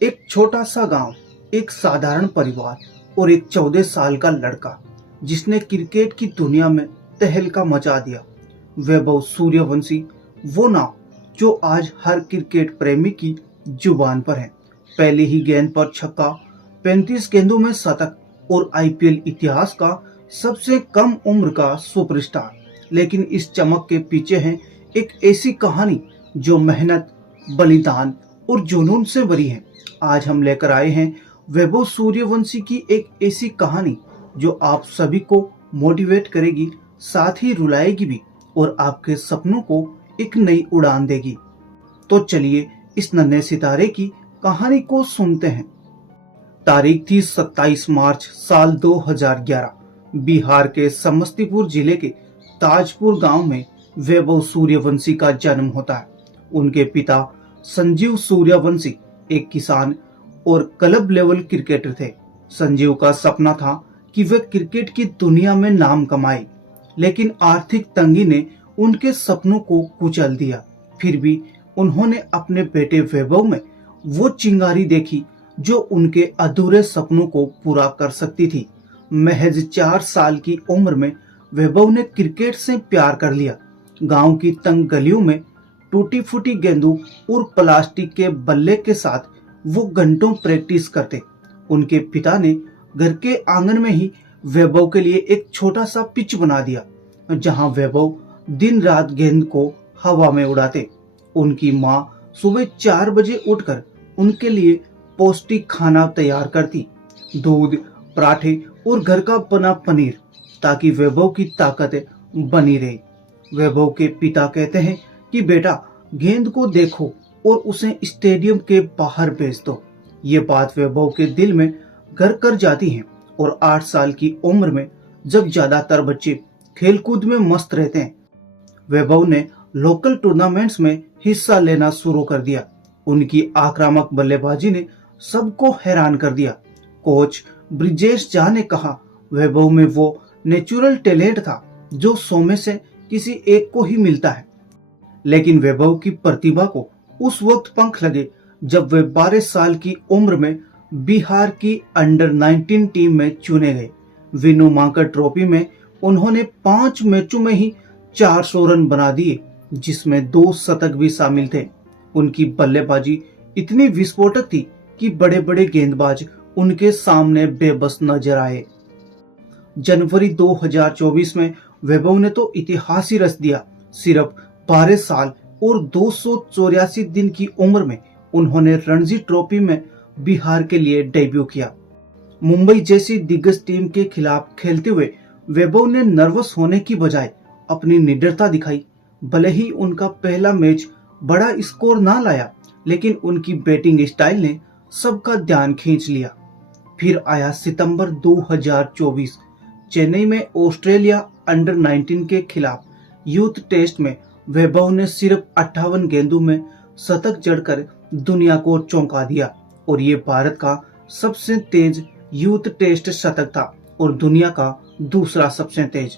एक छोटा सा गांव, एक साधारण परिवार और एक 14 साल का लड़का जिसने क्रिकेट की दुनिया में तहलका मचा दिया। वैभव सूर्यवंशी, वो नाम जो आज हर क्रिकेट प्रेमी की जुबान पर है। पहली ही गेंद पर छक्का, 35 गेंदों में शतक और आईपीएल इतिहास का सबसे कम उम्र का सुपरस्टार। लेकिन इस चमक के पीछे है एक ऐसी कहानी जो मेहनत, बलिदान और जुनून से भरी है। आज हम लेकर आए हैं वैभव सूर्यवंशी की एक ऐसी कहानी जो आप सभी को मोटिवेट करेगी, साथ ही रुलाएगी भी और आपके सपनों को एक नई उड़ान देगी। तो चलिए इस नन्हे सितारे की कहानी को सुनते हैं। तारीख थी 27 मार्च साल 2011। बिहार के समस्तीपुर जिले के ताजपुर गांव में वैभव सूर्यवंशी का जन्म होता है। उनके पिता संजीव सूर्यवंशी एक किसान और क्लब लेवल क्रिकेटर थे। संजीव का सपना था कि वे क्रिकेट की दुनिया में नाम कमाए, लेकिन आर्थिक तंगी ने उनके सपनों को कुचल दिया। फिर भी उन्होंने अपने बेटे वैभव में वो चिंगारी देखी जो उनके अधूरे सपनों को पूरा कर सकती थी। महज 4 साल की उम्र में वैभव ने क्रिकेट से प्यार कर लिया। गांव की तंग गलियों में टूटी फूटी गेंदों और प्लास्टिक के बल्ले के साथ वो घंटों प्रैक्टिस करते। उनके पिता ने घर के आंगन में ही वैभव के लिए एक छोटा सा पिच बना दिया, जहां वैभव दिन रात गेंद को हवा में उड़ाते। उनकी माँ सुबह 4 बजे उठकर उनके लिए पौष्टिक खाना तैयार करती, दूध, पराठे और घर का बना पनीर, ताकि वैभव की ताकत बनी रहे। वैभव के पिता कहते हैं कि बेटा, गेंद को देखो और उसे स्टेडियम के बाहर भेज दो। ये बात वैभव के दिल में घर कर जाती है और 8 साल की उम्र में जब ज्यादातर बच्चे खेलकूद में मस्त रहते हैं, वैभव ने लोकल टूर्नामेंट्स में हिस्सा लेना शुरू कर दिया। उनकी आक्रामक बल्लेबाजी ने सबको हैरान कर दिया। कोच ब्रिजेश झा ने कहा, वैभव में वो नेचुरल टैलेंट था जो 100 में से किसी एक को ही मिलता है। लेकिन वैभव की प्रतिभा को उस वक्त पंख लगे जब वे 12 साल की उम्र में बिहार की अंडर 19 टीम में चुने गए। विनू मांकड़ ट्रॉफी में उन्होंने 5 मैचों में ही 400 रन बना दिए, जिसमें 2 शतक भी शामिल थे। उनकी बल्लेबाजी इतनी विस्फोटक थी कि बड़े बड़े गेंदबाज उनके सामने बेबस नजर आए। जनवरी 2024 में वैभव ने तो इतिहास ही रच दिया। सिर्फ 12 साल और 284 दिन की उम्र में उन्होंने रणजी ट्रॉफी में बिहार के लिए डेब्यू किया। मुंबई जैसी दिग्गज टीम के खिलाफ खेलते हुए वैभव ने नर्वस होने की बजाय अपनी निडरता दिखाई। भले ही उनका पहला मैच बड़ा स्कोर ना लाया, लेकिन उनकी बैटिंग स्टाइल ने सबका ध्यान खींच लिया। फिर आया सितंबर 2024। चेन्नई में ऑस्ट्रेलिया अंडर 19 के खिलाफ यूथ टेस्ट में वैभव ने सिर्फ 58 गेंदों में शतक जड़कर दुनिया को चौंका दिया और ये भारत का सबसे तेज यूथ टेस्ट शतक था और दुनिया का दूसरा सबसे तेज।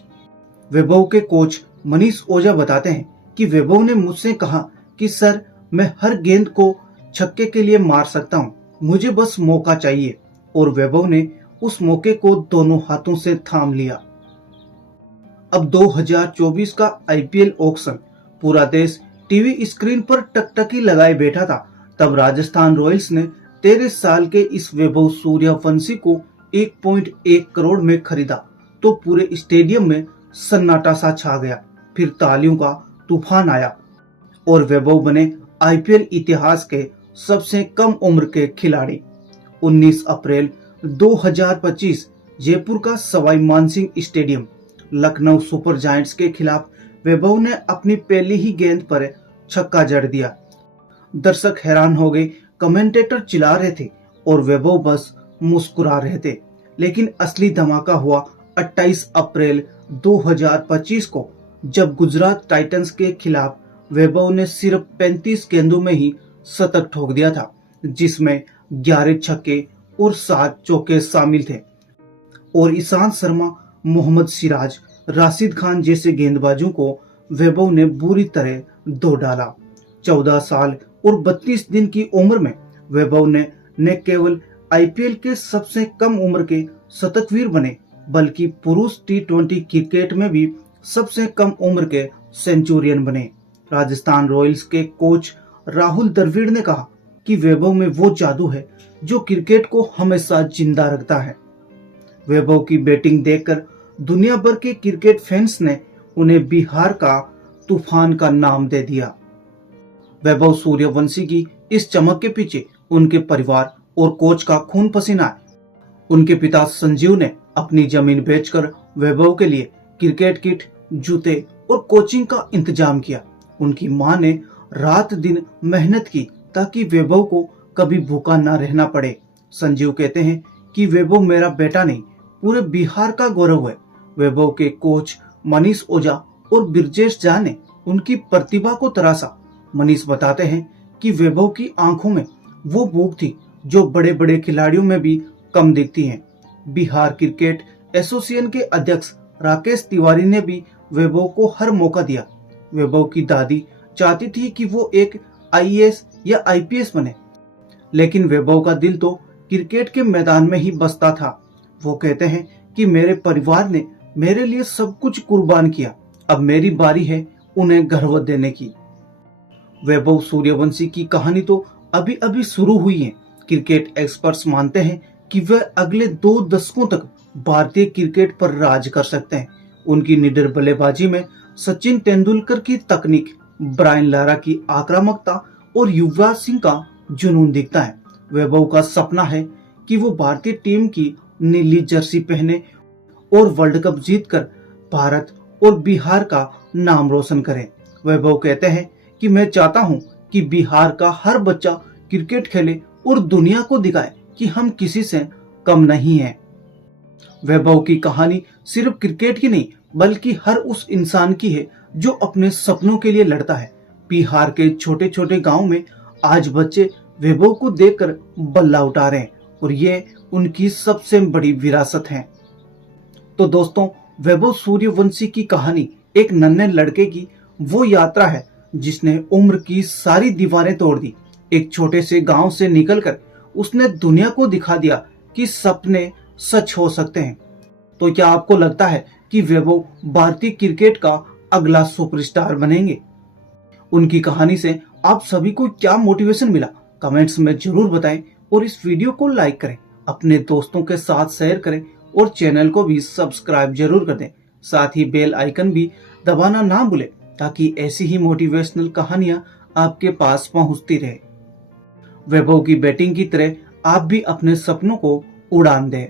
वैभव के कोच मनीष ओझा बताते हैं कि वैभव ने मुझसे कहा कि सर, मैं हर गेंद को छक्के के लिए मार सकता हूँ, मुझे बस मौका चाहिए। और वैभव ने उस मौके को दोनों हाथों से थाम लिया। अब 2024 का आईपीएल ऑक्शन, पूरा देश टीवी स्क्रीन पर टकटकी लगाए बैठा था। तब राजस्थान रॉयल्स ने 13 साल के इस वैभव सूर्यवंशी को 1.1 करोड़ में खरीदा तो पूरे स्टेडियम में सन्नाटा सा छा गया। फिर तालियों का तूफान आया और वैभव बने आईपीएल इतिहास के सबसे कम उम्र के खिलाड़ी। 19 अप्रैल 2025 जयपुर का Sawai Mansingh stadium, Lucknow super giants के खिलाफ वैभव ने अपनी पहली ही गेंद पर छक्का जड़ दिया। दर्शक हैरान हो गए, कमेंटेटर चिल्ला रहे थे और वैभव बस मुस्कुरा रहे थे। लेकिन असली धमाका हुआ 28 अप्रैल 2025 को, जब गुजरात टाइटंस के खिलाफ वैभव ने सिर्फ 35 गेंदों में ही शतक ठोक दिया था, जिसमें 11 छक्के और 7 चौके शामिल थे। और ईशांत शर्मा, मोहम्मद सिराज, राशिद खान जैसे गेंदबाजों को वैभव ने बुरी तरह धो डाला। 14 साल और 32 दिन की उम्र में वैभव ने न केवल आईपीएल के सबसे कम उम्र के शतकवीर बने, बल्कि पुरुष टी20 क्रिकेट में भी सबसे कम उम्र के सेंचुरियन बने। राजस्थान रॉयल्स के कोच राहुल द्रविड़ ने कहा कि वैभव में वो जादू है जो क्रिकेट को हमेशा जिंदा रखता है। वैभव की बैटिंग देखकर दुनिया भर के क्रिकेट फैंस ने उन्हें बिहार का तूफान का नाम दे दिया। वैभव सूर्यवंशी की इस चमक के पीछे उनके परिवार और कोच का खून पसीना है। उनके पिता संजीव ने अपनी जमीन बेचकर वैभव के लिए क्रिकेट किट, जूते और कोचिंग का इंतजाम किया। उनकी मां ने रात दिन मेहनत की ताकि वैभव को कभी भूखा न रहना पड़े। संजीव कहते हैं कि वैभव मेरा बेटा नहीं, पूरे बिहार का गौरव है। वैभव के कोच मनीष ओझा और ब्रजेश झा ने उनकी प्रतिभा को तराशा। मनीष बताते हैं कि वैभव की आंखों में वो भूख थी जो बड़े बड़े खिलाड़ियों में भी कम दिखती है। बिहार क्रिकेट एसोसिएशन के अध्यक्ष राकेश तिवारी ने भी वैभव को हर मौका दिया। वैभव की दादी चाहती थी कि वो एक आईएएस या आईपीएस बने, लेकिन वैभव का दिल तो क्रिकेट के मैदान में ही बसता था। वो कहते हैं कि मेरे परिवार ने मेरे लिए सब कुछ कुर्बान किया, अब मेरी बारी है उन्हें गर्व देने की। वैभव सूर्यवंशी की कहानी तो अभी अभी शुरू हुई है। क्रिकेट एक्सपर्ट्स मानते हैं कि वह अगले 2 दशकों तक भारतीय क्रिकेट पर राज कर सकते हैं। उनकी निडर बल्लेबाजी में सचिन तेंदुलकर की तकनीक, ब्रायन लारा की आक्रामकता और युवराज सिंह का जुनून दिखता है। वैभव का सपना है कि वो भारतीय टीम की नीली जर्सी पहने और वर्ल्ड कप जीतकर भारत और बिहार का नाम रोशन करें। वैभव कहते हैं कि मैं चाहता हूं कि बिहार का हर बच्चा क्रिकेट खेले और दुनिया को दिखाए कि हम किसी से कम नहीं हैं। वैभव की कहानी सिर्फ क्रिकेट की नहीं, बल्कि हर उस इंसान की है जो अपने सपनों के लिए लड़ता है। बिहार के छोटे छोटे गांव में आज बच्चे वैभव को देखकर बल्ला उठा रहे हैं और ये उनकी सबसे बड़ी विरासत है। तो दोस्तों, वैभव सूर्यवंशी की कहानी एक नन्हे लड़के की वो यात्रा है जिसने उम्र की सारी दीवारें तोड़ दी। एक छोटे से गांव से निकलकर उसने दुनिया को दिखा दिया कि सपने सच हो सकते हैं। तो क्या आपको लगता है कि वैभव भारतीय क्रिकेट का अगला सुपरस्टार बनेंगे? उनकी कहानी से आप सभी को क्या मोटिवेशन मिला, कमेंट्स में जरूर बताएं और इस वीडियो को लाइक करें, अपने दोस्तों के साथ शेयर करें और चैनल को भी सब्सक्राइब जरूर कर दें। साथ ही बेल आइकन भी दबाना ना भूलें ताकि ऐसी ही मोटिवेशनल कहानियां आपके पास पहुंचती रहे। वैभव की बैटिंग की तरह आप भी अपने सपनों को उड़ान दें।